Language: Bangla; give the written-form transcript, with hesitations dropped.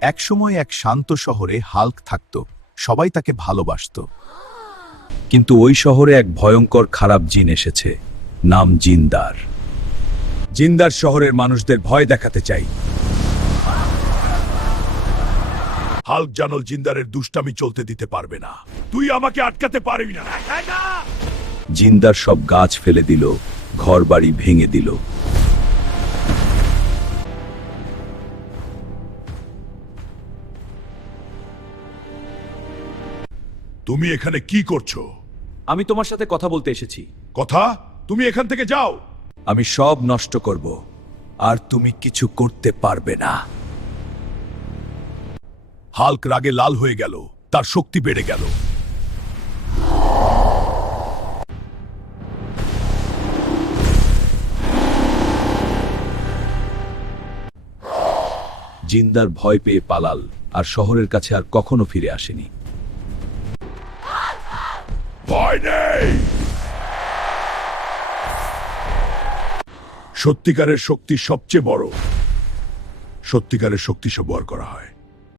একসময় এক শান্ত শহরে হাল্ক থাকত। সবাই তাকে ভালোবাসত। কিন্তু ওই শহরে এক ভয়ঙ্কর খারাপ জিন এসেছে, নাম জিন্দার। জিন্দার শহরের মানুষদের ভয় দেখাতে চাই। হাল্ক জানল জিন্দারের দুষ্টামি চলতে দিতে পারবে না। তুই আমাকে আটকাতে পারবি না। জিন্দার সব গাছ ফেলে দিল, ঘরবাড়ি ভেঙে দিল। তুমি এখানে কি করছো? আমি তোমার সাথে কথা বলতে এসেছি। কথা? তুমি এখান থেকে যাও। আমি সব নষ্ট করব, আর তুমি কিছু করতে পারবে না। হাল্ক রাগে লাল হয়ে গেল, তার শক্তি বেড়ে গেল। জিন্দার ভয় পেয়ে পালাল, আর শহরের কাছে আর কখনো ফিরে আসেনি। ভয় নেই। সত্যিকারের শক্তি সবচেয়ে বড়। সত্যিকারের শক্তি ব্যবহার করা হয়।